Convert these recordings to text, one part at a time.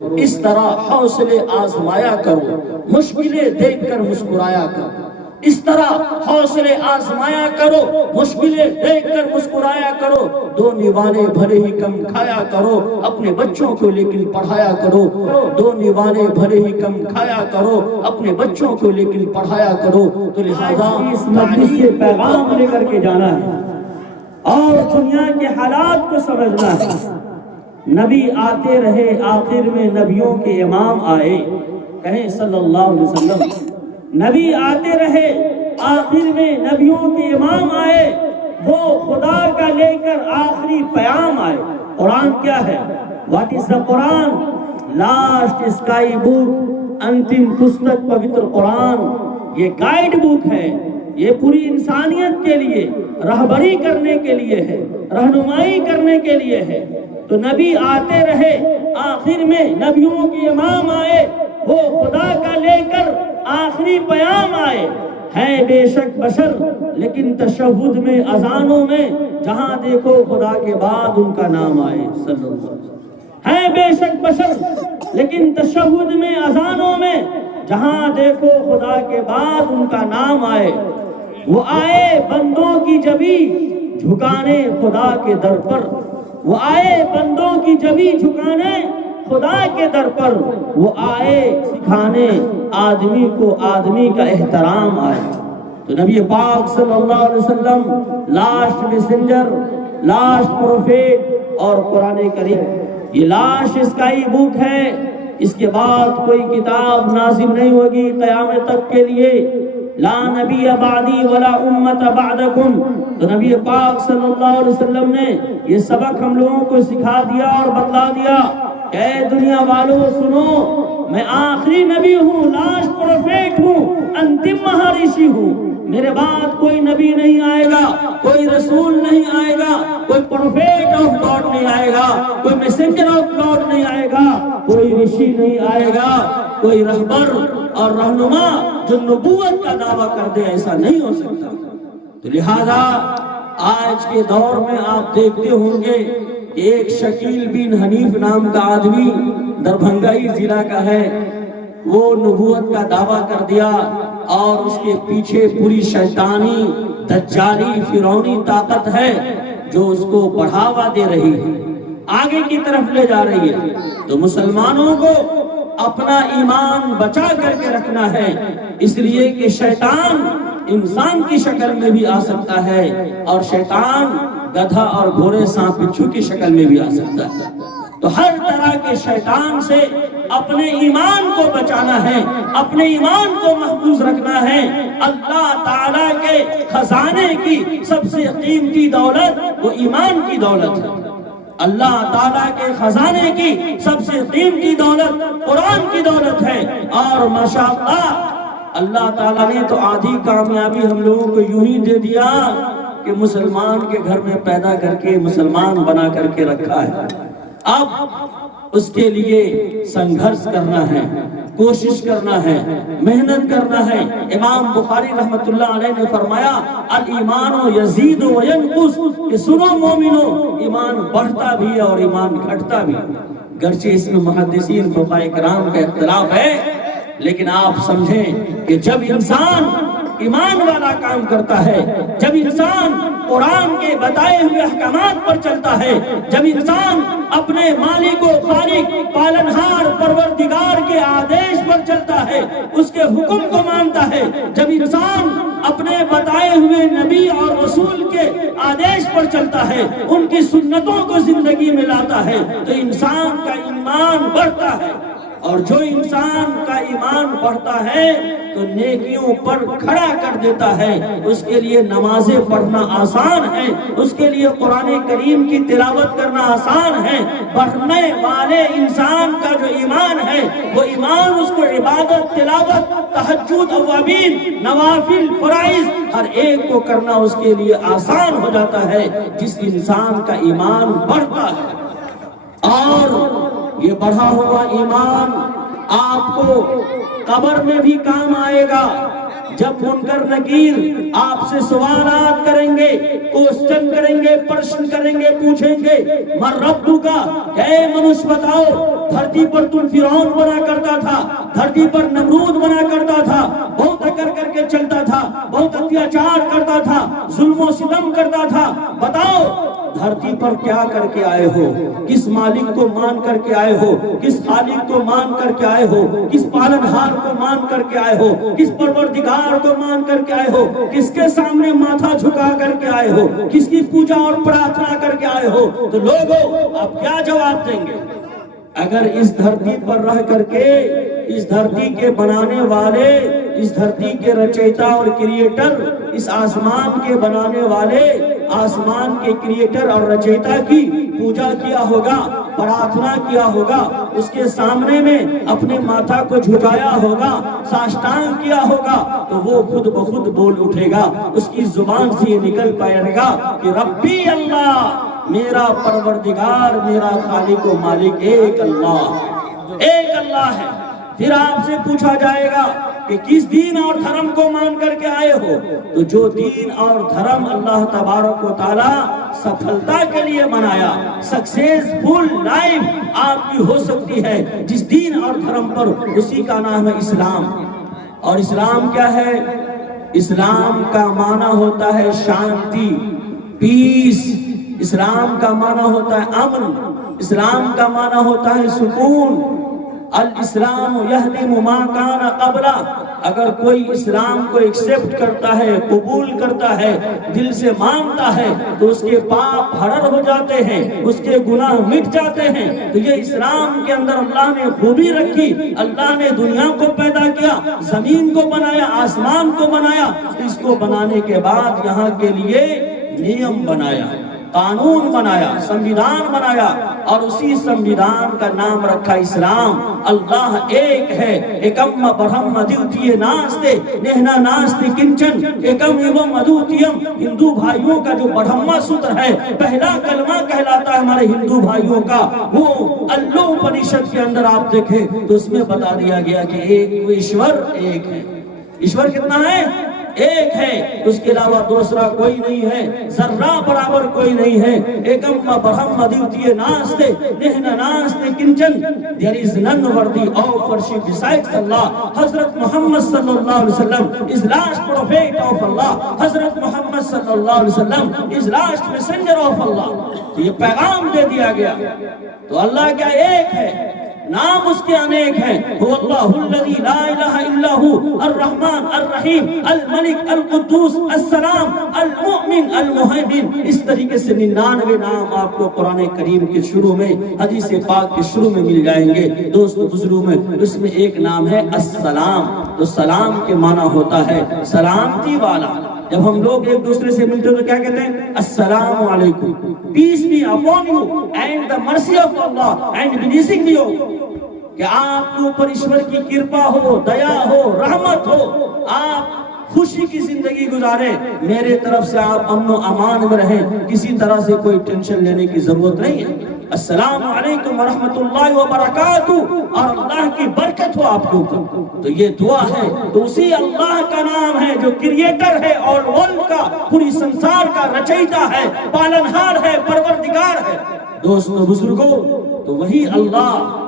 اس طرح حوصلے آزمایا کرو، مشکلیں دیکھ کر مسکرایا کرو، اس طرح حوصلے آزمایا کرو، مشکلیں دیکھ کر مسکرایا کرو، دو نیوانے بھلے ہی کم کھایا کرو، اپنے بچوں کو لیکن پڑھایا کرو، دو نیوانے بھلے ہی کم کھایا کرو، اپنے بچوں کو لیکن پڑھایا کرو۔ تو لہذا اس مجلس سے پیغام لے کر کے جانا ہے اور دنیا کے حالات کو سمجھنا ہے۔ نبی آتے رہے، آخر میں نبیوں کے امام آئے، کہیں صلی اللہ علیہ وسلم۔ نبی آتے رہے، آخر میں نبیوں کے امام آئے، وہ خدا کا لے کر آخری پیام آئے۔ قرآن کیا ہے؟ What is the Quran? Last sky book, انتم پستک پوتر قرآن۔ یہ گائیڈ بک ہے، یہ پوری انسانیت کے لیے رہبری کرنے کے لیے ہے، رہنمائی کرنے کے لیے ہے۔ تو نبی آتے رہے، آخر میں نبیوں کے امام آئے، وہ خدا کا لے کر آخری پیام آئے۔ ہے بے شک بشر، لیکن تشہد میں، اذانوں میں جہاں دیکھو خدا کے بعد ان کا نام آئے صلی اللہ علیہ وسلم۔ ہے بے شک بشر، لیکن تشہد میں، اذانوں میں جہاں دیکھو خدا کے بعد ان کا نام آئے۔ وہ آئے بندوں کی جبی جھکانے خدا کے در پر، وہ آئے بندوں کی جبی جھکانے خدا کے در پر، وہ آئے سکھانے آدمی کو آدمی کا احترام آئے۔ تو نبی پاک صلی اللہ علیہ وسلم لاسٹ میسنجر، لاسٹ پروفیٹ، اور قرآن کریم یہ لاسٹ اسکائی بک ہے۔ اس کے بعد کوئی کتاب نازل نہیں ہوگی قیامت تک کے لیے۔ لا نبی بعدی ولا امت بعدکم۔ تو نبی پاک صلی اللہ علیہ وسلم نے یہ سبق ہم لوگوں کو سکھا دیا اور بتلا دیا کہ اے دنیا والوں سنو، میں آخری نبی ہوں، لاسٹ پروفیٹ ہوں، انتم مہارشی ہوں۔ میرے بعد کوئی نبی نہیں آئے گا، کوئی رسول نہیں آئے گا، کوئی پروفیٹ آف گاڈ نہیں آئے گا، کوئی میسنجر آف گاڈ نہیں آئے گا، کوئی رشی نہیں آئے گا، کوئی رہبر اور رہنما جو نبوت کا دعویٰ کر دے، ایسا نہیں ہو سکتا۔ تو لہذا آج کے دور میں آپ دیکھتے ہوں گے کہ ایک شکیل بن حنیف نام کا آدمی دربھنگائی ضلع کا ہے، وہ نبوت کا دعویٰ کر دیا اور اس کے پیچھے پوری شیطانی، دجالی، فرعونی طاقت ہے جو اس کو بڑھاوا دے رہی ہے، آگے کی طرف لے جا رہی ہے۔ تو مسلمانوں کو اپنا ایمان بچا کر کے رکھنا ہے، اس لیے کہ شیطان انسان کی شکل میں بھی آ سکتا ہے، اور شیطان گدھا اور گھوڑے، سانپ بچھو کی شکل میں بھی آ سکتا ہے۔ تو ہر طرح کے شیطان سے اپنے ایمان کو بچانا ہے، اپنے ایمان کو محفوظ رکھنا ہے۔ اللہ تعالیٰ کے خزانے کی سب سے قیمتی دولت وہ ایمان کی دولت ہے۔ اللہ تعالیٰ کے خزانے کی سب سے قیمتی دولت قرآن کی دولت ہے، اور ماشاءاللہ اللہ تعالیٰ نے تو آدھی کامیابی ہم لوگوں کو یوں ہی دے دیا کہ مسلمان کے گھر میں پیدا کر کے مسلمان بنا کر کے رکھا ہے۔ اب اس کے لیے سنگھرش کرنا ہے، کوشش کرنا ہے، محنت کرنا ہے۔ امام بخاری رحمت اللہ علیہ نے فرمایا الایمان یزید و ینقص، کہ سنو مومنو، ایمان بڑھتا بھی ہے اور ایمان گھٹتا بھی ہے۔ گرچہ اس میں محدثین فقہاء کرام کا اختلاف ہے، لیکن آپ سمجھیں کہ جب انسان ایمان والا کام کرتا ہے، جب انسان قرآن کے بتائے ہوئے احکامات پر چلتا ہے، جب انسان اپنے مالک و خالق پالنہار پروردگار کے آدیش پر چلتا ہے، اس کے حکم کو مانتا ہے، جب انسان اپنے بتائے ہوئے نبی اور رسول کے آدیش پر چلتا ہے، ان کی سنتوں کو زندگی میں لاتا ہے، تو انسان کا ایمان بڑھتا ہے۔ اور جو انسان کا ایمان بڑھتا ہے تو نیکیوں پر کھڑا کر دیتا ہے، اس کے لیے نمازیں پڑھنا آسان ہے، اس کے لیے قرآن کریم کی تلاوت کرنا آسان ہے۔ بڑھنے والے انسان کا جو ایمان ہے، وہ ایمان اس کو عبادت، تلاوت، تہجد، اوابین، نوافل، فرائض ہر ایک کو کرنا اس کے لیے آسان ہو جاتا ہے جس انسان کا ایمان بڑھتا ہے۔ اور یہ بڑھا ہوا ایمان آپ کو قبر میں بھی کام آئے گا، جب منکر نکیر آپ سے سوالات کریں گے، کوسچن کریں گے، پرشن کریں گے، پوچھیں گے من ربک، اے منوش بتاؤ دھرتی پر تم فرعون بنا کرتا تھا، دھرتی پر نمرود بنا کرتا تھا، بہت اکر کر کے چلتا تھا، بہت اتیاچار کرتا تھا، ظلم و ستم کرتا تھا، بتاؤ دھرتی پر کیا کر کے آئے ہو؟ کس مالک کو مان کر کے آئے ہو؟ کس خالق کو مان کر کے آئے ہو؟ کس پالنہار کو مان کر کے آئے ہو؟ کس پروردگار کو مان کر کے آئے ہو؟ کس کے سامنے ماتھا جھکا کر کے آئے ہو؟ کس کی پوجا اور پرارتھنا کر کے آئے ہو؟ تو لوگوں آپ کیا جواب دیں گے؟ اگر اس دھرتی پر رہ کر کے اس دھرتی کے بنانے والے، اس دھرتی کے رچیتا اور کریٹر، اس آسمان کے بنانے والے، آسمان کے کریٹر اور رچیتا کی پوجا کیا ہوگا، پرارتھنا کیا ہوگا، اس کے سامنے میں اپنے ماتھا کو جھکایا ہوگا، ساشٹانگ کیا ہوگا، تو وہ خود بخود بول اٹھے گا، اس کی زبان سے یہ نکل پائے گا کہ ربی اللہ، میرا پروردگار، میرا خالق و مالک ایک اللہ ہے۔ پھر آپ سے پوچھا جائے گا کہ کس دین اور دھرم کو مان کر کے آئے ہو؟ تو جو دین اور دھرم اللہ تبارک و تعالی سفلتا کے لیے بنایا، سکسیسفل لائف آپ کی ہو سکتی ہے جس دین اور دھرم پر، اسی کا نام ہے اسلام۔ اور اسلام کیا ہے؟ اسلام کا معنی ہوتا ہے شانتی، پیس۔ اسلام کا معنی ہوتا ہے امن، اسلام کا معنی ہوتا ہے سکون۔ الاسلام یہدم ما کان قبلہ، اگر کوئی اسلام کو ایکسپٹ کرتا ہے، قبول کرتا ہے، دل سے مانتا ہے، تو اس کے پاپ ہرر ہو جاتے ہیں، اس کے گناہ مٹ جاتے ہیں۔ تو یہ اسلام کے اندر اللہ نے خوبی رکھی۔ اللہ نے دنیا کو پیدا کیا، زمین کو بنایا، آسمان کو بنایا، اس کو بنانے کے بعد یہاں کے لیے نیم بنایا، قانون بنایا، سنویدھان بنایا، اور اسی سنویدھان کا نام رکھا اسلام۔ اللہ ایک ہے، ایکم برہم ادوتیہ ناستے نہنا ناستے کنچن ایکم ایوم ادوتیم۔ ہندو بھائیوں کا جو برہما سوتر ہے، پہلا کلمہ کہلاتا ہے ہمارے ہندو بھائیوں کا، وہ اللہ اپنشد کے اندر آپ دیکھیں تو اس میں بتا دیا گیا کہ ایک ایشور ایک ہے۔ ایشور کتنا ہے؟ ایک ہے، اس کے علاوہ دوسرا کوئی نہیں ہے، ذرہ برابر کوئی نہیں ہے۔ ایکم برہم ادوتیہ ناستے نہنا ناستے کنچن، there is none worthy of worship besides Allah۔ حضرت محمد صلی اللہ علیہ وسلم is last prophet of Allah۔ حضرت محمد صلی اللہ علیہ وسلم is last messenger of Allah۔ تو یہ پیغام دے دیا گیا۔ تو اللہ کیا ایک ہے، نام اس کے انیک ہیں، هو اللہ الذی لا الہ الا هو الرحمن الرحیم الملک القدوس السلام المؤمن المہیمن۔ اس طریقے سے 99 نام آپ کو قرآن کریم کے شروع میں، حدیث پاک کے شروع میں مل جائیں گے دوست بزرگوں میں۔ اس میں ایک نام ہے السلام۔ تو سلام کے معنی ہوتا ہے سلامتی والا۔ جب ہم لوگ ایک دوسرے سے ملتے تو کیا کہتے ہیں؟ السلام علیکم، peace be upon you and the mercy of Allah and blessing be on you۔ کہ آپ کے اوپر ایشور کی کرپا ہو، دیا ہو، رحمت ہو، آپ خوشی کی زندگی گزاریں، میرے طرف سے آپ امن و امان میں رہیں، کسی طرح سے کوئی ٹینشن لینے کی ضرورت نہیں ہے۔ السلام علیکم ورحمۃ اللہ وبرکاتہ، اور اللہ کی برکت ہو آپ کے اوپر۔ تو یہ دعا ہے، تو اسی اللہ کا نام ہے جو کریٹر ہے، آل ورلڈ کا، پوری سنسار کا رچیتا ہے، پالنہار ہے، پروردگار ہے۔ دوستو بزرگوں، تو وہی اللہ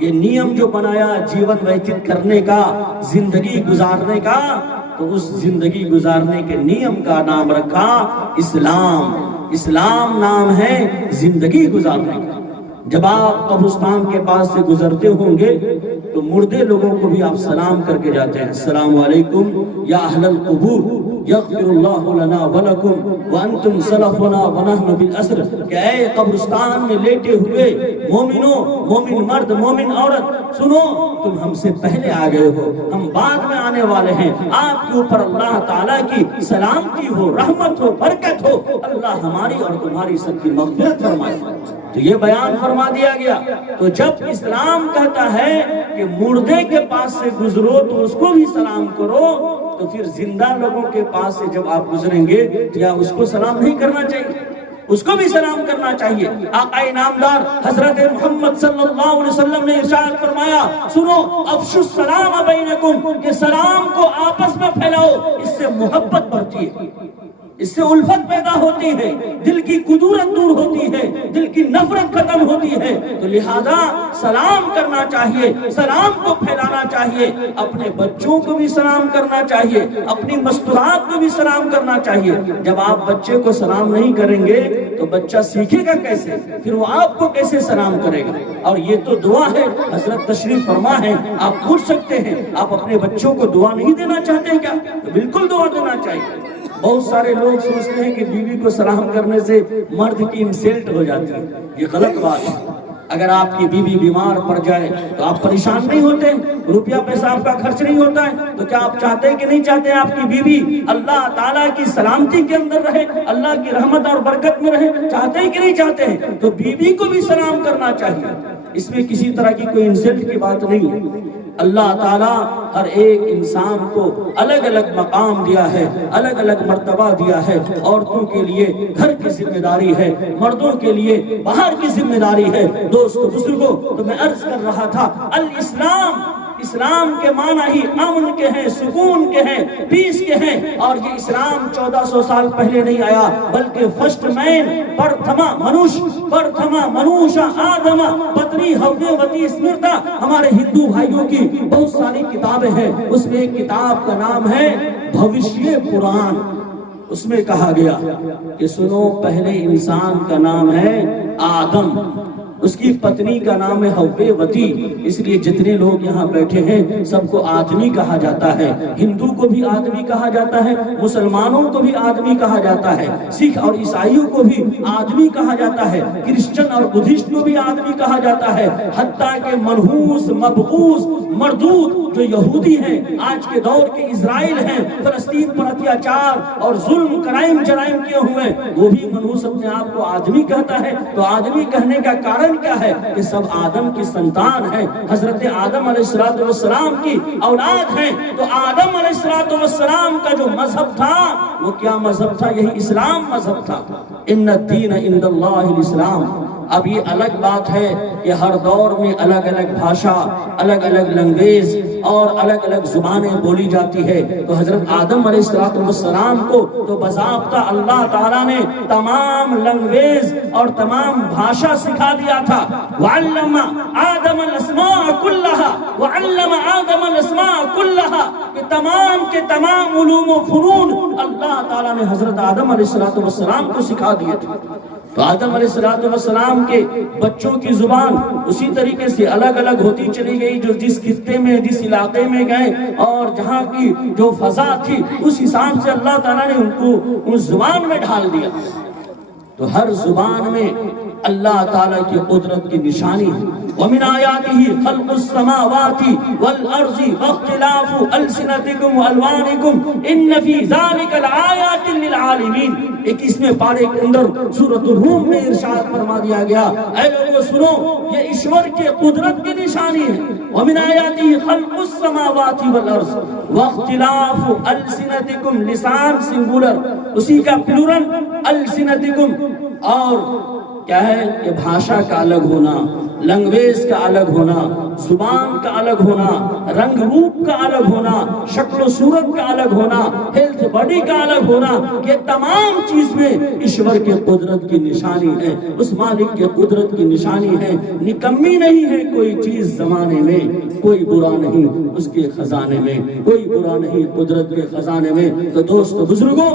یہ نیم جو بنایا جیون ویتت کرنے کا، زندگی گزارنے کا، تو اس زندگی گزارنے کے نیم کا نام رکھا اسلام۔ اسلام نام ہے زندگی گزارنے کا۔ جب آپ قبرستان کے پاس سے گزرتے ہوں گے تو مردے لوگوں کو بھی آپ سلام کر کے جاتے ہیں، السلام علیکم یا اہل القبور یغفر اللہ لنا ولکم وانتم سلفنا ونحن بالاسر۔ کہ اے قبرستان میں لیٹے ہوئے مومنوں، مومن مرد، مومن عورت، سنو تم ہم سے پہلے آ گئے ہو، ہم بعد میں آنے والے ہیں، آپ کے اوپر اللہ تعالیٰ کی سلامتی ہو، رحمت ہو، برکت ہو، اللہ ہماری اور تمہاری سب کی مغفرت فرمائے۔ تو یہ بیان فرما دیا گیا۔ تو جب اسلام کہتا ہے کہ مردے کے پاس سے گزرو تو اس کو بھی سلام کرو، تو پھر زندہ لوگوں کے پاس سے جب آپ گزریں گے کیا اس کو سلام نہیں کرنا چاہیے؟ اس کو بھی سلام کرنا چاہیے۔ آقا انعامدار حضرت محمد صلی اللہ علیہ وسلم نے ارشاد فرمایا، سنو افشوا السلام بینکم، کہ سلام کو آپس میں پھیلاؤ، اس سے محبت بڑھتی ہے، اس سے الفت پیدا ہوتی ہے، دل کی کدورت دور ہوتی ہے، دل کی نفرت ختم ہوتی ہے۔ تو لہذا سلام کرنا چاہیے، سلام کو پھیلانا چاہیے، اپنے بچوں کو بھی سلام کرنا چاہیے، اپنی مستورات کو بھی سلام کرنا چاہیے۔ جب آپ بچے کو سلام نہیں کریں گے تو بچہ سیکھے گا کیسے؟ پھر وہ آپ کو کیسے سلام کرے گا؟ اور یہ تو دعا ہے، حضرت تشریف فرما ہے، آپ پوچھ سکتے ہیں آپ اپنے بچوں کو دعا نہیں دینا چاہتے کیا؟ تو بالکل دعا دینا چاہیے۔ بہت سارے لوگ سوچتے ہیں کہ بیوی کو سلام کرنے سے مرد کی انسلٹ ہو جاتی ہے، یہ غلط بات ہے۔ اگر آپ کی بیوی بیمار پڑ جائے تو آپ پریشان نہیں ہوتے، روپیہ پیسہ آپ کا خرچ نہیں ہوتا ہے، تو کیا آپ چاہتے ہیں کہ نہیں چاہتے آپ کی بیوی اللہ تعالیٰ کی سلامتی کے اندر رہے، اللہ کی رحمت اور برکت میں رہے؟ چاہتے ہیں کہ نہیں چاہتے ہیں؟ تو بیوی کو بھی سلام کرنا چاہیے، اس میں کسی طرح کی کوئی انسلٹ کی بات نہیں ہے۔ اللہ تعالیٰ ہر ایک انسان کو الگ الگ مقام دیا ہے، الگ الگ مرتبہ دیا ہے۔ عورتوں کے لیے گھر کی ذمہ داری ہے، مردوں کے لیے باہر کی ذمہ داری ہے۔ دوستو بزرگوں، تو میں عرض کر رہا تھا، الاسلام، اسلام کے معنی ہی امن کے ہیں، سکون کے ہیں، پیس کے ہیں۔ اور یہ اسلام 1400 سال پہلے نہیں آیا، بلکہ فرسٹ مین پرتھما منوشا آدم پتری ہوتی اسمرتا، ہمارے ہندو بھائیوں کی بہت ساری کتابیں ہیں، اس میں ایک کتاب کا نام ہے بھوشیہ پران۔ اس میں کہا گیا کہ سنو، پہلے انسان کا نام ہے آدم، اس کی پتنی کا نام ہے ہوتی۔ اس لیے جتنے لوگ یہاں بیٹھے ہیں سب کو آدمی کہا جاتا ہے، ہندو کو بھی آدمی کہا جاتا ہے، مسلمانوں کو بھی آدمی کہا جاتا ہے، سکھ اور عیسائیوں کو بھی آدمی کہا جاتا ہے، کرسچن اور بدھسٹ کو بھی آدمی کہا جاتا ہے، حتیٰ کہ منحوس، مبغوث، مردود جو یہودی ہیں، آج کے دور کے اسرائیل ہیں، فلسطین پر اتیاچار اور ظلم جرائم کیے ہوئے، وہ بھی منحوس اپنے آپ کو آدمی کہتا ہے۔ تو آدمی کہنے کا کارن کیا ہے؟ کہ سب آدم کی سنتان ہیں، حضرت آدم علیہ السلام کی اولاد ہیں۔ تو آدم علیہ السلام کا جو مذہب تھا وہ کیا مذہب تھا؟ یہی اسلام مذہب تھا۔ ان الدین عند اللہ الاسلام۔ اب یہ الگ بات ہے کہ ہر دور میں الگ الگ بھاشا، الگ الگ لینگویج اور الگ الگ زبانیں بولی جاتی ہے۔ تو حضرت آدم علیہ السلام کو تو باضابطہ اللہ تعالیٰ نے تمام لینگویج اور تمام بھاشا سکھا دیا تھا۔ وَعَلَّمَ آدَمَ الْأَسْمَاءَ كُلَّهَا وَعَلَّمَ آدَمَ الْأَسْمَاءَ كُلَّهَا، کہ تمام کے تمام علوم و فنون اللہ تعالیٰ نے حضرت آدم علیہ السلام کو سکھا دیے تھے۔ تو آدم علیہ السلام کے بچوں کی زبان اسی طریقے سے الگ الگ ہوتی چلی گئی، جو جس خطے میں، جس علاقے میں گئے اور جہاں کی جو فضا تھی اس حساب سے اللہ تعالیٰ نے ان کو اس زبان میں ڈھال دیا۔ تو ہر زبان میں اللہ تعالیٰ کی قدرت کی نشانی ہے۔ وَمِنْ آيَاتِهِ خَلْقُ السَّمَاوَاتِ وَالْأَرْضِ وَاخْتِلَافُ أَلْسِنَتِكُمْ وَأَلْوَانِكُمْ إِنَّ فِي ذَلِكَ لَآيَاتٍ لِلْعَالِمِينَ۔ 21ویں پارے کے اندر سورۃ الروم میں ارشاد فرما دیا گیا، اے لوگوں سنو، یہ ایشور کے قدرت کی نشانی ہے۔ وَمِنْ آيَاتِهِ خَلْقُ السَّمَاوَاتِ وَالْأَرْضِ وَاخْتِلَافُ أَلْسِنَتِكُمْ، لسان سنگولر، اسی کا پلورل أَلْسِنَتِكُمْ، اور کیا ہے کہ بھاشا کا الگ ہونا، لینگویج کا الگ ہونا، زبان کا الگ ہونا، رنگ روپ کا الگ ہونا، شکل و صورت کا الگ ہونا، ہیلتھ باڈی کا الگ ہونا، یہ تمام چیز میں ایشور کے قدرت کی نشانی ہے، اس مالک کے قدرت کی نشانی ہے۔ نکمی نہیں ہے کوئی چیز زمانے میں، کوئی برا نہیں اس کے خزانے میں، کوئی برا نہیں قدرت کے خزانے میں۔ تو دوستو بزرگوں،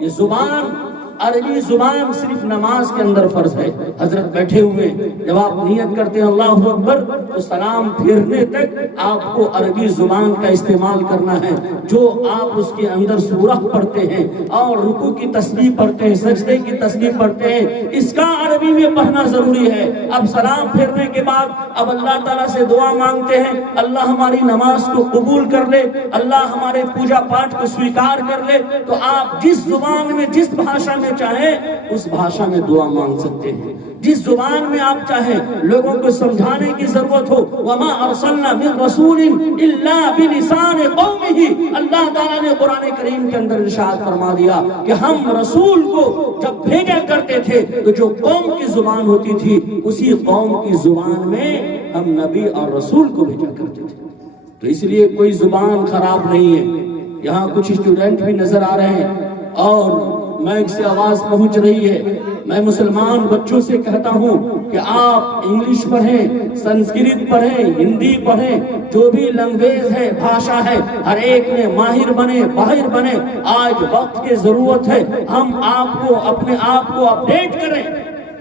یہ زبان، عربی زبان صرف نماز کے اندر فرض ہے۔ حضرت بیٹھے ہوئے جب آپ نیت کرتے ہیں اللہ اکبر، تو سلام پھیرنے تک آپ کو عربی زبان کا استعمال کرنا ہے، جو آپ اس کے اندر سورہ پڑھتے ہیں اور رکوع کی تسبیح پڑھتے ہیں، سجدے کی تسبیح پڑھتے ہیں، اس کا عربی میں پڑھنا ضروری ہے۔ اب سلام پھیرنے کے بعد اب اللہ تعالیٰ سے دعا مانگتے ہیں، اللہ ہماری نماز کو قبول کر لے، اللہ ہمارے پوجا پاٹ کو سویکار کر لے۔ تو آپ جس زبان میں، جس بھاشا میں چاہیں اس بھاشا میں دعا مانگ سکتے ہیں، جس زبان میں آپ چاہیں لوگوں کو سمجھانے کی ضرورت ہو. وما ارسلنا من رسول الا بلسان قومه. اللہ تعالیٰ نے قرآن کریم کے اندر ارشاد فرما دیا کہ ہم رسول کو جب بھیجا کرتے تھے تو جو قوم کی زبان ہوتی تھی اسی قوم کی زبان میں ہم نبی اور رسول کو بھیجا کرتے تھے. تو اس لیے کوئی زبان خراب نہیں ہے. یہاں کچھ اسٹوڈنٹ بھی نظر آ رہے ہیں اور مائک سے آواز پہنچ رہی ہے. میں مسلمان بچوں سے کہتا ہوں کہ آپ انگلش پڑھیں، سنسکرت پڑھیں، ہندی پڑھیں، جو بھی لینگویج ہے، بھاشا ہے، ہر ایک میں ماہر بنے، باہر بنے. آج وقت کی ضرورت ہے ہم آپ کو اپنے آپ کو اپڈیٹ کریں.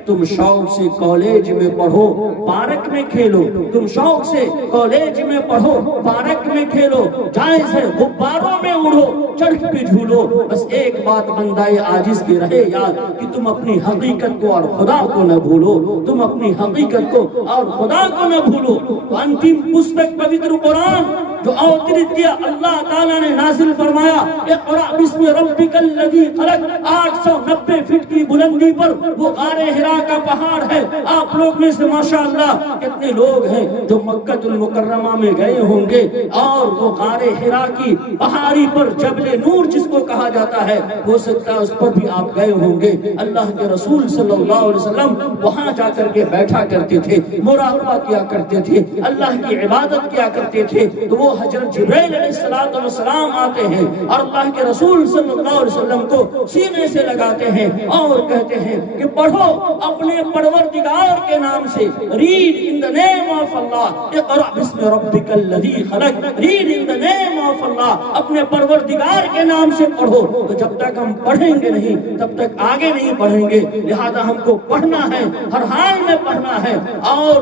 تم شوق سے کالج میں پڑھو، پارک میں کھیلو. تم شوق سے کالج میں پڑھو، پارک میں کھیلو. جائز ہے غباروں میں اڑو، چرخ پہ جھولو. بس ایک بات بندہ عاجز کی رہے یاد کہ تم اپنی حقیقت کو اور خدا کو نہ بھولو. تم اپنی حقیقت کو اور خدا کو نہ بھولو. تو انتم پستک پوتر قرآن جو اوترت کیا اللہ تعالیٰ نے نازل فرمایا اقرأ بسم ربک الذی خلق. 890 فٹ کی بلندی پر وہ غار حرا کا پہاڑ ہے. آپ لوگ میں سے ماشاءاللہ کتنے لوگ ہیں جو مکہ المکرمہ میں گئے ہوں گے اور وہ غار حرا کی پہاڑی پر جبل نور جس کو کہا جاتا ہے ہو سکتا ہے اس پر بھی آپ گئے ہوں گے. اللہ کے رسول صلی اللہ علیہ وسلم وہاں جا کر کے بیٹھا کرتے تھے، مراقبہ کیا کرتے تھے، اللہ کی عبادت کیا کرتے تھے. تو وہ حضرت جبرائیل علیہ السلام آتے ہیں اور اللہ کے رسول صلی اللہ علیہ وسلم کو سینے سے لگاتے ہیں اور کہتے ہیں کہ پڑھو اپنے پروردگار کے نام سے. Read in the name of Allah. اقرأ بسم ربک الذی خلق. Read in the name of Allah. اپنے پروردگار کے نام سے پڑھو. تو جب تک ہم پڑھیں گے نہیں تب تک آگے نہیں بڑھیں گے. لہذا ہم کو پڑھنا ہے، ہر حال میں پڑھنا ہے. اور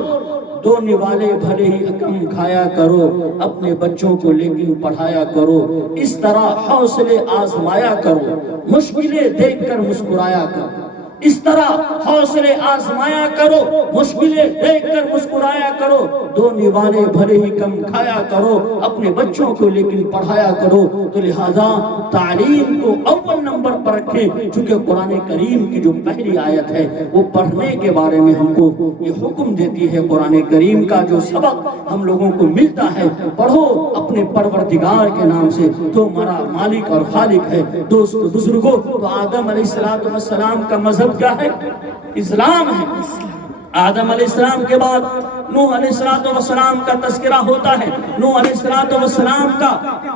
دو نوالے بھلے ہی کم کھایا کرو اپنے بچوں کو لیکن پڑھایا کرو. اس طرح حوصلے آزمایا کرو، مشکلیں دیکھ کر مسکرایا کرو. اس طرح حوصلے آزمایا کرو، مشکلیں دیکھ کر مسکرایا کرو. دو نوالے بھلے ہی کم کھایا کرو اپنے بچوں کو لیکن پڑھایا کرو. تو لہذا تعلیم کو اول نمبر پر رکھیں، چونکہ قرآن کریم کی جو پہلی آیت ہے وہ پڑھنے کے بارے میں ہم کو یہ حکم دیتی ہے. قرآن کریم کا جو سبق ہم لوگوں کو ملتا ہے پڑھو اپنے پروردگار کے نام سے تو ہمارا مالک اور خالق ہے. دوست بزرگوں، تو آدم علیہ السلام کا مذہب کیا ہے؟ اسلام ہے. آدم علیہ السلام کے بعد نوح علیہ السلام کا تذکرہ ہوتا ہے. نوح علیہ السلام کا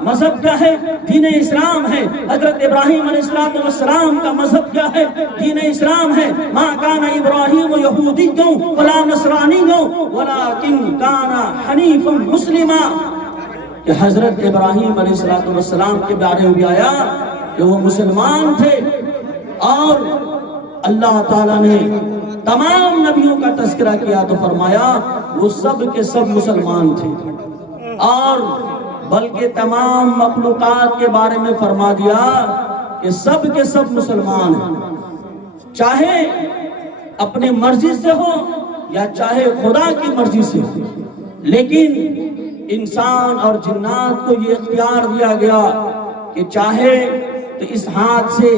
مذہب کیا ہے؟ دین اسلام ہے. حضرت ابراہیم علیہ السلام کا مذہب کیا ہے؟ دین اسلام ہے. ما کان ابراہیم یہودیا ولا نصرانیا ولکن کان حنیفا مسلما. کہ حضرت ابراہیم علیہ السلام کے بارے میں بھی آیا کہ وہ مسلمان تھے اور اللہ تعالیٰ نے تمام نبیوں کا تذکرہ کیا تو فرمایا وہ سب کے سب مسلمان تھے. اور بلکہ تمام مخلوقات کے بارے میں فرما دیا کہ سب کے سب مسلمان ہیں، چاہے اپنے مرضی سے ہو یا چاہے خدا کی مرضی سے ہو. لیکن انسان اور جنات کو یہ اختیار دیا گیا کہ چاہے تو اس ہاتھ سے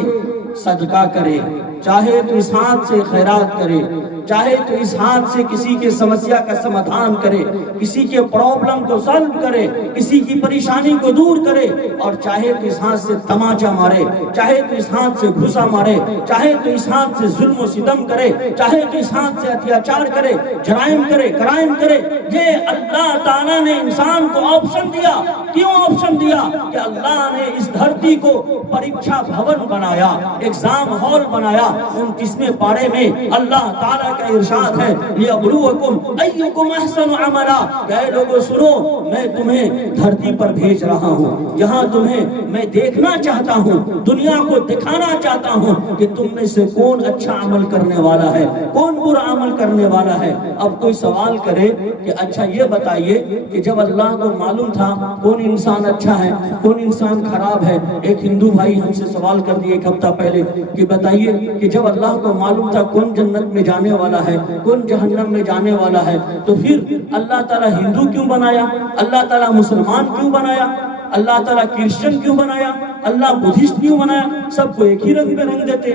صدقہ کرے، چاہے تو اس ہاتھ سے خیرات کرے، چاہے تو اس ہاتھ سے کسی کے سمسیا کا سمادھان کرے، کسی کے پرابلم کو سالو کرے، کسی کی پریشانی کو دور کرے. اور چاہے تو اس ہاتھ سے تماچا مارے، چاہے تو اس ہاتھ سے گھسا مارے، چاہے تو اس ہاتھ سے ظلم و ستم کرے، چاہے تو اس ہاتھ سے اتیاچار کرے، جرائم کرے، کرائم کرے. یہ اللہ تعالیٰ نے انسان کو آپشن دیا. کیوں آپشن دیا؟ کہ اللہ نے اس دھرتی کو پریکشا بھون بنایا، ایگزام ہال بنایا. 29ویں پارے میں اللہ تعالیٰ کا ارشاد ہے لِيَبْلُوَكُمْ أَيُّكُمْ أَحْسَنُ عَمَلًا. کہ اے لوگوں سنو، میں تمہیں دھرتی پر بھیج رہا ہوں، یہاں تمہیں میں دیکھنا چاہتا ہوں، دنیا کو دکھانا چاہتا ہوں کہ تم میں سے کون اچھا عمل کرنے والا ہے، کون برا عمل کرنے والا ہے. اب کوئی سوال کرے کہ اچھا یہ بتائیے کہ جب اللہ کو معلوم تھا کون انسان اچھا ہے کون انسان خراب ہے. ایک ہندو بھائی ہم سے سوال کر دیے ایک ہفتہ پہلے کہ بتائیے کہ جب اللہ کو معلوم تھا کون جنت میں جانے والا ہے کون جہنم میں جانے والا ہے تو پھر اللہ تعالیٰ ہندو کیوں بنایا؟ اللہ تعالیٰ مسلمان کیوں بنایا؟ اللہ تعالیٰ کرسچن کیوں بنایا، اللہ بدھسٹ کیوں بنایا، سب کو ایک ہی رنگ میں رنگ دیتے۔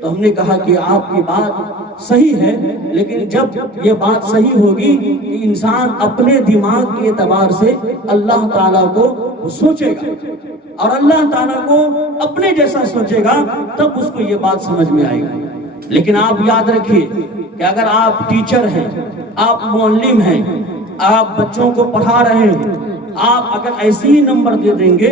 تو ہم نے کہا کہ آپ کی بات صحیح ہے، لیکن جب یہ بات صحیح ہوگی کہ انسان اپنے دماغ کے اعتبار سے اللہ تعالیٰ کو سوچے گا اور اللہ تعالیٰ کو اپنے جیسا سوچے گا، تب اس کو یہ بات سمجھ میں آئے گی۔ لیکن آپ یاد رکھیے کہ اگر آپ ٹیچر ہیں، آپ معلم ہیں، آپ بچوں کو پڑھا رہے ہیں، آپ اگر ایسے ہی نمبر دے دیں گے،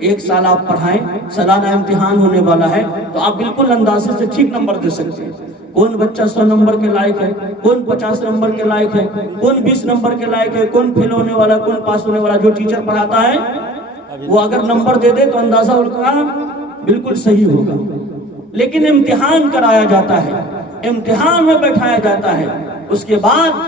ایک سال آپ پڑھائیں، سالانہ امتحان ہونے والا ہے، تو آپ بالکل اندازے سے ٹھیک نمبر دے سکتے ہیں۔ کون بچہ 100 نمبر کے لائق ہے، کون 50 نمبر کے لائق ہے، کون 20 نمبر کے لائق ہے، کون فیل ہونے والا، کون پاس ہونے والا۔ جو ٹیچر پڑھاتا ہے وہ اگر نمبر دے دے تو اندازہ ان کا بالکل صحیح ہوگا۔ لیکن امتحان کرایا جاتا ہے، امتحان میں بیٹھایا جاتا ہے، اس کے بعد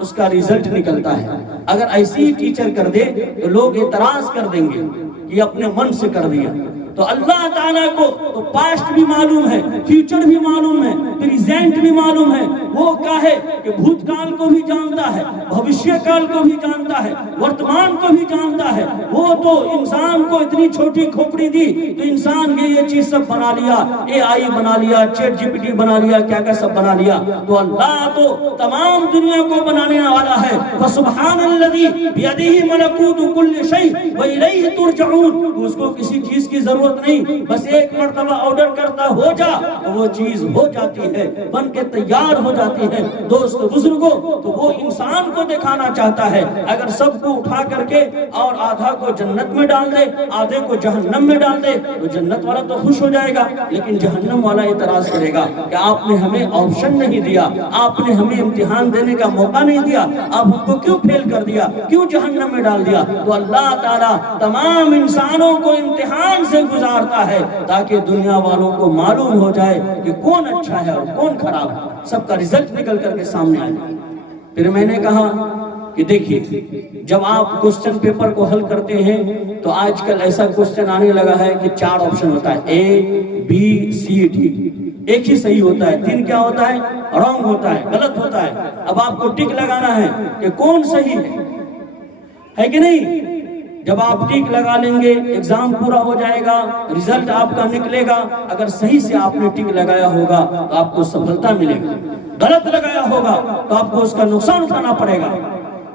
اس کا ریزلٹ نکلتا ہے۔ اگر ایسی ہی ٹیچر کر دے تو لوگ اعتراض کر دیں گے کہ یہ اپنے من سے کر دیا۔ تو اللہ تعالیٰ کو تو پاسٹ بھی معلوم ہے، فیوچر بھی معلوم ہے، پریزنٹ بھی معلوم ہے۔ وہ کیا ہے کہ بھوت کال کو بھی جانتا ہے، بھوشیہ کال کو بھی جانتا ہے، ورتمان کو بھی جانتا ہے۔ وہ تو انسان کو اتنی چھوٹی کھوپڑی دی تو انسان یہ چیز سب بنا لیا، اے آئی بنا لیا، چیٹ جی پی ٹی بنا لیا، کیا کیا سب بنا لیا۔ تو اللہ تو تمام دنیا کو بنانے والا ہے۔ فسبحان الذی بیدہ ملکوت کل شیء والیہ ترجعون۔ اس کو کسی چیز کی ضرورت نہیں، بس ایک مرتبہ آرڈر کرتا ہو جا تو وہ چیز ہو جاتی ہے، بن کے تیار ہو جاتی ہے۔ دوست بزرگوں، تو وہ انسان کو دکھانا چاہتا ہے۔ اگر سب کو اٹھا کر کے اور آدھا کو جنت میں ڈال دے، آدھے کو جہنم میں ڈال دے، تو جنت والا تو خوش ہو جائے گا، لیکن جہنم والا اعتراض کرے گا کہ آپ نے ہمیں آپشن نہیں دیا، آپ نے ہمیں امتحان دینے کا موقع نہیں دیا، آپ ہم کو کیوں فیل کر دیا، کیوں جہنم میں ڈال دیا۔ تو اللہ تعالیٰ تمام انسانوں کو امتحان سے گزارتا ہے تاکہ دنیا والوں کو معلوم ہو جائے کہ کون اچھا ہے اور کون خراب ہے، سب کا رزلٹ نکل کر کے سامنے آئے۔ پھر میں نے کہا کہ دیکھیے، جب آپ کوسچن پیپر کو حل کرتے ہیں تو آج کل ایسا کوسچن آنے لگا ہے کہ 4 آپشن ہوتا ہے، اے بی سی ڈی، ایک ہی صحیح ہوتا ہے، 3 کیا ہوتا ہے، رانگ ہوتا ہے، غلط ہوتا ہے۔ اب آپ کو ٹک لگانا ہے کہ کون صحیح ہے کہ نہیں۔ جب آپ ٹک لگا لیں گے، ایگزام پورا ہو جائے گا، رزلٹ آپ کا نکلے گا۔ اگر صحیح سے آپ نے ٹک لگایا ہوگا تو آپ کو سفلتا ملے گا، غلط لگایا ہوگا تو آپ کو اس کا نقصان اٹھانا پڑے گا۔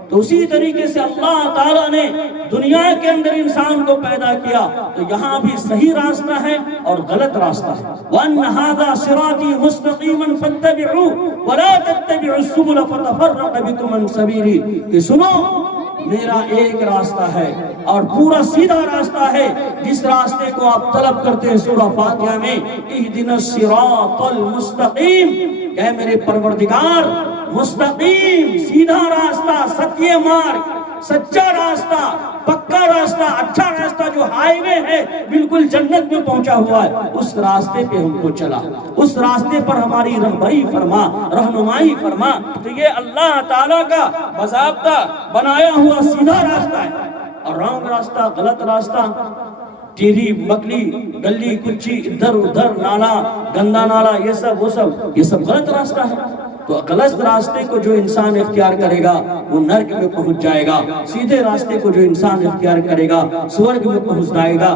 تو اسی طریقے سے اللہ تعالیٰ نے دنیا کے اندر انسان کو پیدا کیا تو یہاں بھی صحیح راستہ ہے اور غلط راستہ ہے۔ وَأَنَّ هَذَا صِرَاطِي مُسْتَقِيمًا فَاتَّبِعُوهُ وَلَا تَتَّبِعُوا السُّبُلَ فَتَفَرَّقَ بِكُمْ عَنْ سَبِيلِهِ، کہ سنو، میرا ایک راستہ ہے اور پورا سیدھا راستہ ہے، جس راستے کو آپ طلب کرتے ہیں سورہ فاتحہ میں، اهْدِنَا الصِّرَاطَ الْمُسْتَقِيمَ، کہ میرے پروردگار مستقیم سیدھا راستہ، ستیہ مارگ، سچا راستہ، پکا راستہ، اچھا راستہ جو ہائی وے ہے، بالکل جنت میں پہنچا ہوا ہے، اس راستے پہ ہم کو چلا، اس راستے پر ہماری رہبری فرما، رہنمائی فرما۔ تو یہ اللہ تعالیٰ کا باضابطہ بنایا ہوا سیدھا راستہ ہے۔ اور رانگ راستہ، غلط راستہ، ٹیڑھی مکلی، گلی کچی، ادھر ادھر، نالا، گندا نالا، یہ سب غلط راستہ ہے۔ تو غلط راستے کو جو انسان اختیار کرے گا وہ نرک میں پہنچ جائے گا، سیدھے راستے کو جو انسان اختیار کرے گا سورگ میں پہنچ جائے گا۔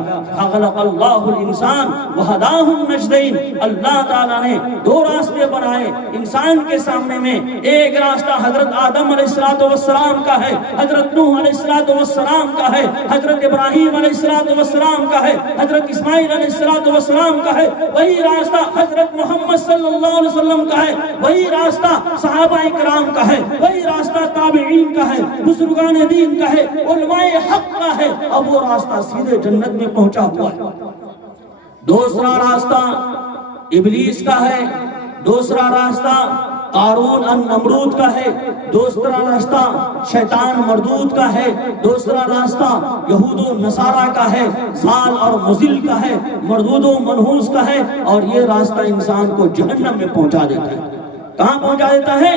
خلق اللہ الانسان وہداہ النجدین، اللہ تعالیٰ نے 2 راستے بنائے انسان کے سامنے میں۔ ایک راستہ حضرت آدم علیہ السلام کا ہے، حضرت نوح علیہ السلام کا ہے، حضرت ابراہیم علیہ السلام کا ہے، حضرت اسماعیل علیہ السلام کا ہے۔ وہی راستہ حضرت محمد صلی اللہ علیہ وسلم کا ہے، وہی راستہ صحابہ کرام کا ہے، وہی راستہ تابعین کا ہے، بزرگان دین کا ہے، علماء حق کا ہے، اب وہ راستہ سیدھے جنت میں پہنچا ہوا ہے۔ دوسرا راستہ ابلیس کا ہے، دوسرا راستہ قارون النمرود کا ہے، دوسرا راستہ شیطان مردود کا ہے، دوسرا راستہ یہود و نصارہ کا ہے، زال اور مزل کا ہے، مردود و منحوس کا ہے، اور یہ راستہ انسان کو جہنم میں پہنچا دیتا ہے۔ کہاں پہنچا دیتا ہے؟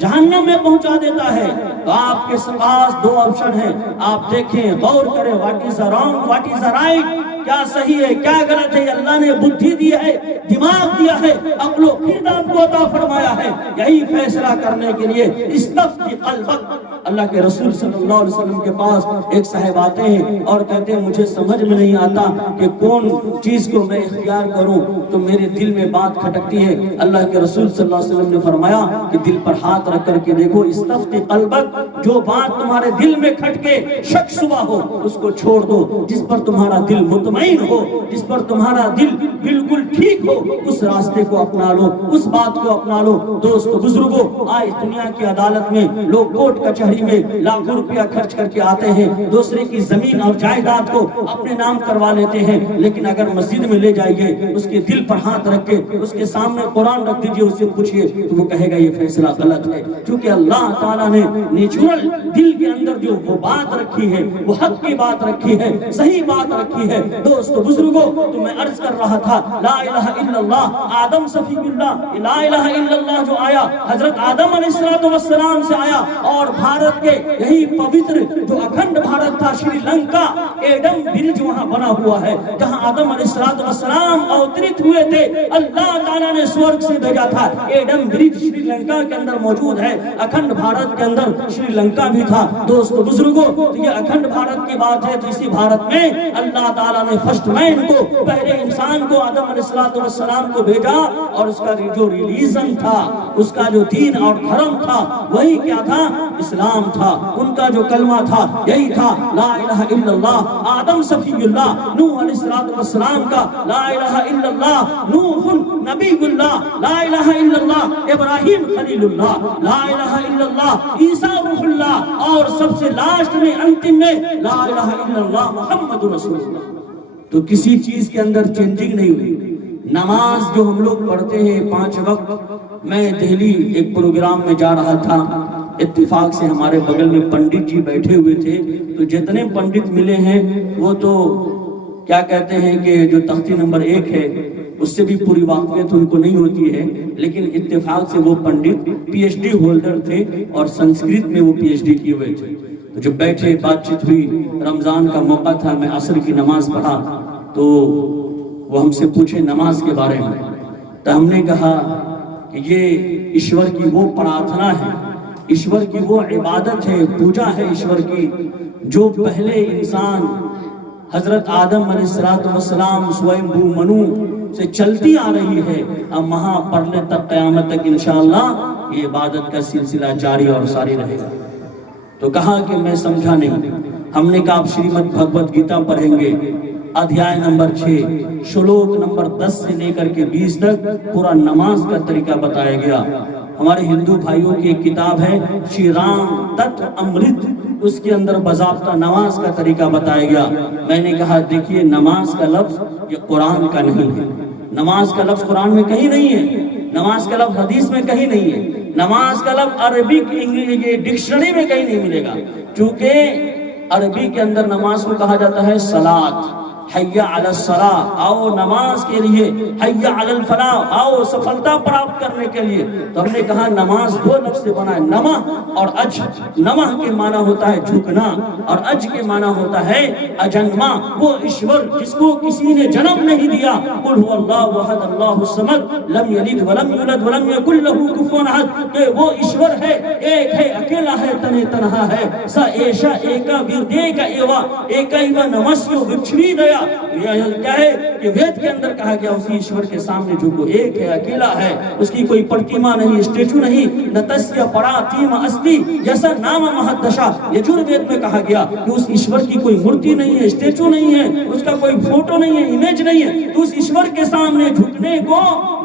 جہنم میں پہنچا دیتا ہے۔ تو آپ کے پاس 2 آپشن ہیں، آپ دیکھیں، غور کریں، what is wrong, what is right. کیا صحیح ہے کیا غلط ہے، اللہ نے بدھی دی ہے، دماغ دیا ہے، عقل و خردات کو عطا فرمایا ہے، یہی فیصلہ کرنے کے لیے استفتی قلبک۔ اللہ کے رسول صلی اللہ علیہ وسلم کے پاس ایک صاحب آتے ہیں اور کہتے ہیں مجھے سمجھ میں نہیں آتا کہ کون چیز کو میں اختیار کروں، تو میرے دل میں بات کھٹکتی ہے۔ اللہ کے رسول صلی اللہ علیہ وسلم نے فرمایا کہ دل پر ہاتھ رکھ کر کے دیکھو، استفتی قلبک، جو بات تمہارے دل میں کھٹکے شک شبہ ہو اس کو چھوڑ دو، جس پر تمہارا دل مطمئن ہو، جس پر تمہارا دل بالکل ٹھیک ہو، اس راستے کو اپنا لو، اس بات کو اپنا لو۔ دوستو بزرگوں، آج دنیا کی عدالت میں لوگ کوٹ کچہری میں لاکھوں روپیہ خرچ کر کے آتے ہیں، دوسرے کی زمین اور جائیداد کو اپنے نام کروا لیتے ہیں، لیکن اگر مسجد میں لے جائیے، اس کے دل پر ہاتھ رکھ کے اس کے سامنے قرآن رکھ دیجئے، اس سے پوچھئے تو وہ کہے گا یہ فیصلہ غلط ہے، کیونکہ اللہ تعالیٰ نے نیچرل دل کے اندر جو وہ بات رکھی ہے، وہ حق کی بات رکھی ہے، صحیح بات رکھی ہے۔ دوستو بزرگوں، تو میں عرض کر رہا تھا لا الہ الا اللہ، آدم صفی اللہ، لا الہ الا اللہ جو آیا حضرت آدم علیہ السلام سے آیا، اور بھارت کے یہی پوتر جو اکھنڈ بھارت تھا، شری لنکا، ایڈم برج وہاں بنا ہوا ہے، جہاں آدم علیہ السلام اوترت ہوئے تھے، اللہ تعالیٰ نے سورگ سے بھیجا تھا۔ ایڈم برج شری لنکا کے اندر موجود ہے، اکھنڈ بھارت کے اندر شری لنکا بھی تھا۔ دوستو بزرگوں، تو یہ اکھنڈ بھارت کی بات ہے، تو اسی بھارت میں اللہ تعالیٰ نے فرسٹ مین کو، پہلے انسان کو، آدم علیہ السلام کو بھیجا، اور اس کا جو ریلیزن تھا، اس کا جو دین اور دھرم تھا، وہی کیا تھا؟ اسلام تھا۔ ان کا جو کلمہ تھا یہی تھا لا الہ الا اللہ۔ آدم صفی اللہ، نوح علیہ السلام کا لا الہ الا اللہ، نوح نبی اللہ، لا الہ الا اللہ، ابراہیم خلیل اللہ، لا الہ الا اللہ، عیسیٰ روح اللہ، اور سب سے لاسٹ میں انتم میں لا الہ الا اللہ محمد رسول اللہ۔ تو کسی چیز کے اندر چینجنگ نہیں ہوئی۔ نماز جو ہم لوگ پڑھتے ہیں 5 وقت، میں دہلی ایک پروگرام میں جا رہا تھا، اتفاق سے ہمارے بغل میں پنڈت جی بیٹھے ہوئے تھے، تو جتنے پنڈت ملے ہیں وہ تو کیا کہتے ہیں کہ جو تختی نمبر 1 ہے اس سے بھی پوری واقفیت ان کو نہیں ہوتی ہے، لیکن اتفاق سے وہ pandit P H D holder تھے اور سنسکرت میں وہ پی ایچ ڈی کیے ہوئے تھے۔ تو جب بیٹھے بات چیت ہوئی، رمضان کا موقع تھا، میں عصر کی نماز پڑھا، تو وہ ہم سے پوچھے نماز کے بارے میں، تو ہم نے کہا کہ یہ ایشور کی وہ پرارتھنا ہے، ایشور کی وہ عبادت ہے، پوجا ہے ایشور کی، جو پہلے انسان حضرت آدم علیہ السلام سوئمبھو منو سے چلتی آ رہی ہے، اب مہا پرلے تک قیامت تک انشاءاللہ یہ عبادت کا سلسلہ جاری اور ساری رہے گا۔ تو کہا کہ میں سمجھا نہیں۔ ہم نے کہا آپ شریمد بھگوت گیتا پڑھیں گے، ادھیائے نمبر 6 شلوک نمبر 10 سے لے کر کے 20 تک پورا نماز کا طریقہ بتایا گیا۔ ہمارے ہندو بھائیوں کی ایک کتاب ہے شری رام تت امرت، اس کے اندر باضابطہ نماز کا طریقہ بتایا گیا۔ میں نے کہا دیکھیے نماز کا لفظ یہ قرآن کا نہیں ہے، نماز کا لفظ قرآن میں کہیں نہیں ہے، نماز کا لفظ حدیث میں کہیں نہیں ہے، نماز کا لفظ عربک ڈکشنری میں کہیں نہیں ملے گا، کیونکہ عربی کے اندر نماز کو کہا جاتا ہے صلاۃ، حی علی الصلاۃ، آؤ نماز کے لیے، حی علی الفلاح، آؤ سفلتا پراپت کرنے کے لیے۔ تو ہم نے کہا نماز 2 لفظ سے بنا ہے، نمہ اور اج۔ نمہ کے معنی ہوتا ہے جھکنا، اور اج کے معنی ہوتا ہے اجنما، وہ ایشور جس کو کسی نے جنم نہیں دیا۔ قل هو اللہ احد اللہ الصمد لم یلد ولم یولد ولم یکن له کفوا احد، کہ وہ ایشور ہے، ایک ہے، اکیلا ہے، تنے تنہا ہے، س ایشا ایکا ویردیکا ایوا ایکا ایوا نمسیو وچھوی دیا۔ کیا ہے کہ وید کے اندر کہا گیا اسی ایشور کے سامنے جھکو، ایک ہے، اکیلا ہے، اس کی کوئی پرتیما نہیں، اسٹیچو نہیں، نتسیا پراتیما استی جیسا نام مہدشا، یجوروید میں کہا گیا کہ اس ایشور کی کوئی مورتی نہیں ہے، اسٹیچو نہیں ہے، اس کا کوئی فوٹو نہیں ہے، امیج نہیں ہے، تو اس ایشور کے سامنے جھکنے کو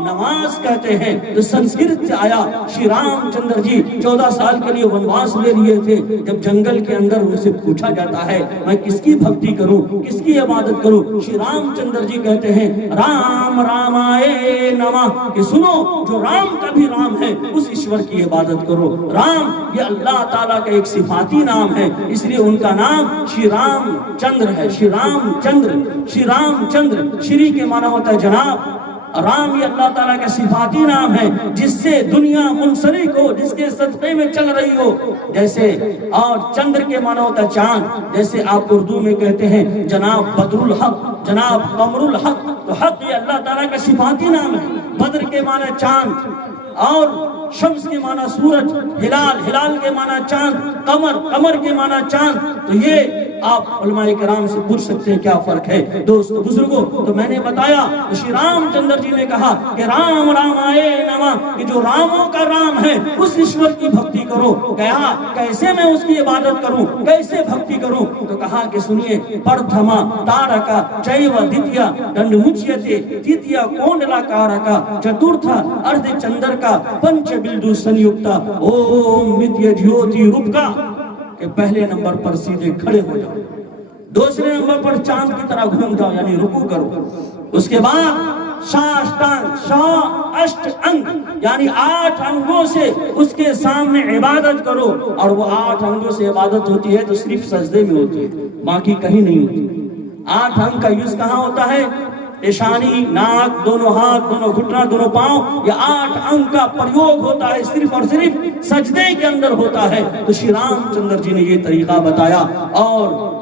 نماز کہتے ہیں۔ تو سنسکرت سے آیا، شری رام چندر جی 14 سال کے لیے ونواس لے لیے تھے، جب جنگل کے اندر ان سے پوچھا جاتا ہے میں کس کی بھکتی کروں، کس کی عبادت کروں، شری رام چندر جی کہتے ہیں رام رامائے نمہ، کہ سنو جو رام کا بھی رام ہے اس ایشور کی عبادت کرو۔ رام یہ اللہ تعالیٰ کا ایک صفاتی نام ہے، اس لیے ان کا نام شری رام چندر ہے، شری رام چندر، شری رام چندر، شری کے معنی ہوتا ہے جناب، رام یہ اللہ تعالیٰ کا صفاتی نام ہے جس سے دنیا منسلک ہو، جس کے صدقے میں چل رہی ہو. جیسے اور چندر کے معنی ہوتا ہے چاند، جیسے آپ اردو میں کہتے ہیں جناب بدر الحق، جناب قمر الحق. تو حق یہ اللہ تعالیٰ کا صفاتی نام ہے. بدر کے معنی چاند، اور شمس کے معنی سورج، ہلال، ہلال کے معنی چاند، قمر، قمر کے معنی چاند. تو یہ آپ علماء کرام سے پوچھ سکتے ہیں کیا فرق ہے. دوستو بزرگوں، تو میں نے بتایا شری رام چندر جی نے کہا کہ رام رام آئے نما، کہ جو راموں کا رام ہے اس ایشور کی بھکتی کرو. کہا کیسے میں اس کی عبادت کروں، کیسے بھکتی کروں؟ تو کہا کہ سنیے، پرتھما تارکا چیو دتیا دنڈ مچیتے تیتیا کونڈلا کارکا چتورتھا ارد چندر کا پنچ بلدو سنیکتا اوم متیہ جیوتی روپکا. کہ پہلے نمبر پر سیدھے کھڑے ہو جاؤ، دوسرے نمبر پر چاند کی طرح گھوم جاؤ یعنی رکوع کرو. اس کے بعد شاشٹانگ، شا اشٹ انگ یعنی 8 انگوں سے اس کے سامنے عبادت کرو. اور وہ 8 انگوں سے عبادت ہوتی ہے تو صرف سجدے میں ہوتی ہے، باقی کہیں نہیں ہوتی. 8 انگ کا یوز کہاں ہوتا ہے؟ پیشانی، ناک، دونوں ہاتھ، دونوں گھٹنا، دونوں پاؤں، یہ 8 انگ کا پریوگ ہوتا ہے صرف اور صرف سجدے کے اندر ہوتا ہے. تو شری رام چندر جی نے یہ طریقہ بتایا. اور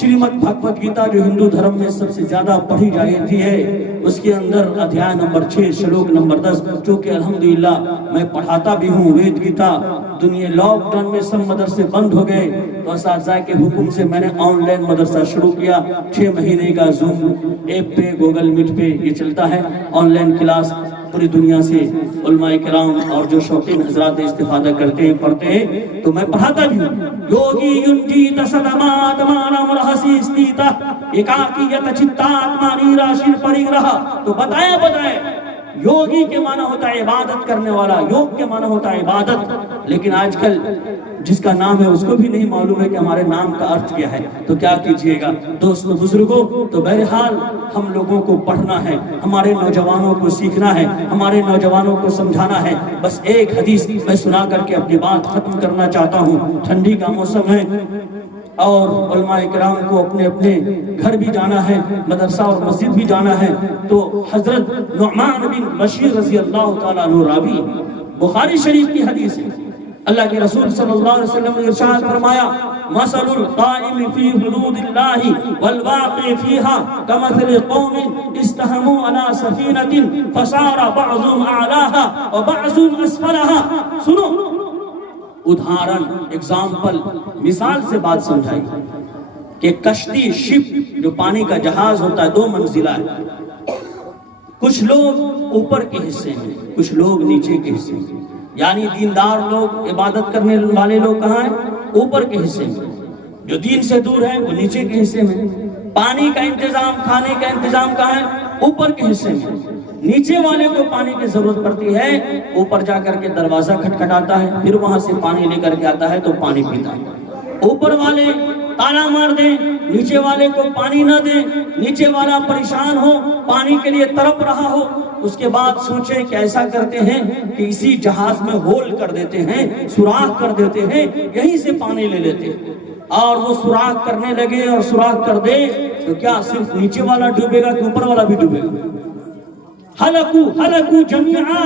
شریمد بھگوت گیتا جو ہندو دھرم میں سب سے زیادہ پڑھی جاتی ہے، اس کے اندر ادھیائے نمبر 6 شلوک نمبر 10، چونکہ الحمدللہ میں پڑھاتا بھی ہوں وید گیتا. دنیا لاک ڈاؤن میں سب مدرسے بند ہو گئے تو اساتذہ کے حکم سے میں نے آن لائن مدرسہ شروع کیا. 6 مہینے کا زوم ایپ پہ، گوگل میٹ پہ یہ چلتا ہے آن لائن کلاس. پوری دنیا سے علماء کرام اور جو شوقین حضرات استفادہ کرتے ہیں، پڑھتے ہیں، تو میں پڑھاتا بھی ہوں. یوگی ینجیت سدماتمانم رہسی استیتا ایکاکیت چتاتمانی راشن پریگرہ. تو بتائے یوگی کے معنی ہوتا ہے عبادت کرنے والا، یوگ کے معنی ہوتا ہے عبادت. لیکن آج کل جس کا نام ہے اس کو بھی نہیں معلوم ہے کہ ہمارے نام کا ارتھ کیا ہے. تو کیا کیجئے گا دوستو بزرگوں. تو بہرحال ہم لوگوں کو پڑھنا ہے، ہمارے نوجوانوں کو سیکھنا ہے، ہمارے نوجوانوں کو سمجھانا ہے. بس ایک حدیث میں سنا کر کے اپنی بات ختم کرنا چاہتا ہوں. ٹھنڈی کا موسم ہے اور علماء کرام کو اپنے اپنے گھر بھی جانا ہے، مدرسہ اور مسجد بھی جانا ہے. تو حضرت نعمان بن بشیر رضی اللہ تعالیٰ عنہ راوی، بخاری شریف کی حدیث ہے. اللہ کے رسول صلی اللہ علیہ وسلم نے ارشاد فرمایا مثل القائم فی حدود اللہ والواقع فیہا کمثل قوم استہموا علی سفینۃ فصار بعضهم اعلاها وبعضهم اسفلها. سنو ادھارن، ایگزامپل، مثال سے بات سمجھائی کہ کشتی، شپ جو پانی کا جہاز ہوتا ہے 2 منزلہ ہے. کچھ لوگ اوپر کے حصے میں، کچھ لوگ نیچے کے حصے میں. یعنی دیندار لوگ، عبادت کرنے والے لوگ کہاں ہیں؟ اوپر کے حصے میں. جو دین سے دور ہیں وہ نیچے کے حصے میں. پانی کا انتظام، کھانے کا انتظام کہاں ہے؟ اوپر کے حصے میں. نیچے والے کو پانی کی ضرورت پڑتی ہے، اوپر جا کر کے دروازہ کھٹکھٹاتا ہے، پھر وہاں سے پانی لے کر کے آتا ہے تو پانی پیتا ہے. اوپر والے تالا مار دیں، نیچے والے کو پانی نہ دیں، نیچے والا پریشان ہو، پانی کے لیے تڑپ رہا ہو. اس کے بعد سوچیں کہ ایسا کرتے ہیں کہ اسی جہاز میں ہول کر دیتے ہیں، سوراخ کر دیتے ہیں، یہیں سے پانی لے لیتے ہیں. اور وہ سوراخ کرنے لگے اور سوراخ کر دے تو کیا صرف نیچے والا ڈوبے گا کہ اوپر والا بھی ڈوبے گا؟ ہلکو جمیعا،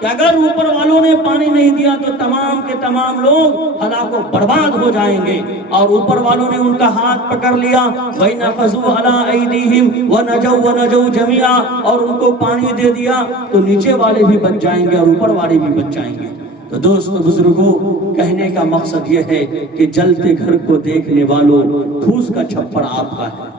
کہ اگر اوپر والوں نے پانی نہیں دیا تو تمام کے تمام لوگ ہلاک و برباد ہو جائیں گے. اور اوپر والوں نے ان کا ہاتھ پکڑ لیا، وَإِنَّفَذُوا عَلَىٰ أَيْدِيهِمْ وَنَجَوْا جَمِيعًا، اور ان کو پانی دے دیا تو نیچے والے بھی بچ جائیں گے اور اوپر والے بھی بچ جائیں گے. تو دوستو بزرگوں، کہنے کا مقصد یہ ہے کہ جلتے گھر کو دیکھنے والوں پھوس کا چھپر آپ کا ہے.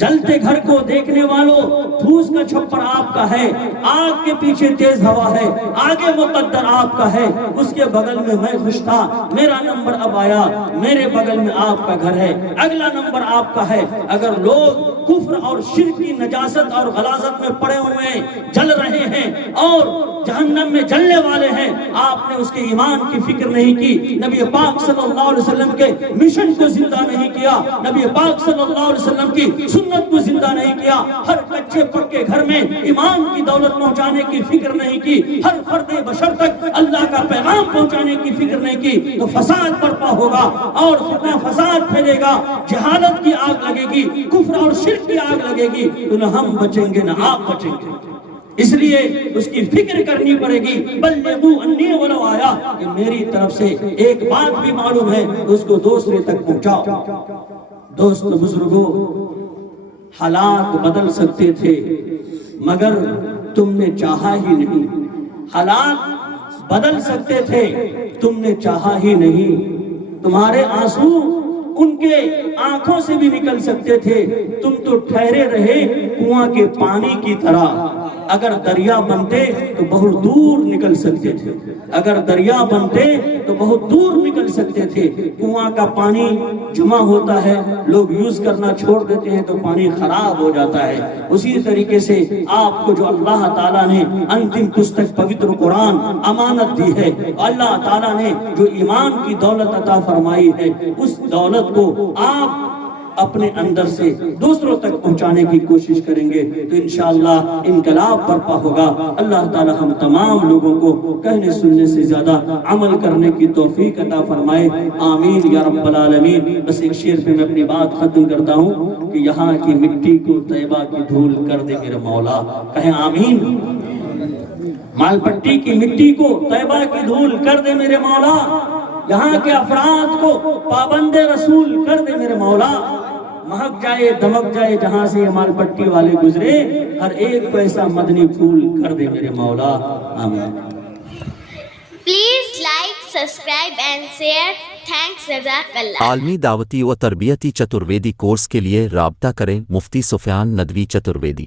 جلتے گھر کو دیکھنے والوں پھوس کا چھپر آپ کا ہے. آگ کے پیچھے تیز ہوا ہے، آگے مقدر آپ کا ہے. اس کے بغل میں میں خوش تھا، میرا نمبر اب آیا، میرے بغل میں آپ کا گھر ہے، اگلا نمبر آپ کا ہے. اگر لوگ کفر اور شرک کی نجاست اور غلاظت میں پڑے ہوئے ہیں، جل رہے ہیں اور جہنم میں جلنے والے ہیں، آپ نے اس کے ایمان کی فکر نہیں کی، نبی پاک صلی اللہ علیہ وسلم کے مشن کو زندہ نہیں کیا، نبی پاک صلی اللہ علیہ وسلم کی سنت کو زندہ نہیں کیا، ہر کچے پکے گھر میں ایمان کی دولت پہنچانے کی فکر نہیں کی، ہر فرد بشر تک اللہ کا پیغام پہنچانے کی فکر نہیں کی، تو فساد برپا ہوگا اور فتنہ فساد پھیلے گا، جہالت کی آگ لگے گی، کفر اور شرک کی آگ لگے گی. تو نہ ہم بچیں گے نہ آپ بچیں گے. اس لیے اس کی فکر کرنی پڑے گی. بلغوا انی ولو آیا، کہ میری طرف سے ایک بات بھی معلوم ہے اس کو دوسرے تک پہنچاؤ. دوست بزرگوں، حالات بدل سکتے تھے مگر تم نے چاہا ہی نہیں. حالات بدل سکتے تھے، تم نے چاہا ہی نہیں. تمہارے آنسو ان کے آنکھوں سے بھی نکل سکتے تھے، تم تو ٹھہرے رہے کنواں کے پانی کی طرح. اگر دریا بنتے تو بہت دور نکل سکتے تھے. اگر دریا بنتے تو بہت دور نکل سکتے تھے. کنواں کا پانی جمع ہوتا ہے، لوگ یوز کرنا چھوڑ دیتے ہیں تو پانی خراب ہو جاتا ہے. اسی طریقے سے آپ کو جو اللہ تعالیٰ نے انتم پستک پوتر قرآن امانت دی ہے، اللہ تعالیٰ نے جو ایمان کی دولت عطا فرمائی ہے، اس دولت کو آپ اپنے اندر سے دوسروں تک پہنچانے کی کوشش کریں گے تو انشاءاللہ انقلاب برپا ہوگا. اللہ تعالی ہم تمام لوگوں کو کہنے سننے سے زیادہ عمل کرنے کی توفیق عطا فرمائے. آمین یا رب العالمین. بس ایک شعر پہ میں اپنی بات ختم کرتا ہوں کہ یہاں کی مٹی کو طیبہ کی دھول کر دے میرے مولا. کہیں آمین. مال پٹی کی مٹی کو طیبہ کی دھول کر دے میرے مولا. یہاں کے افراد کو پابند رسول کر دے میرے مولا. مہک جائے دمک جائے جہاں سے یہ مال پٹی والے گزرے، ہر ایک کو ایسا مدنی پھول کر دے میرے مولا. آمین. Please like, subscribe and share. Thanks, Jazakallah. عالمی دعوتی و تربیتی چترویدی کورس کے لیے رابطہ کریں مفتی سفیان ندوی چترویدی.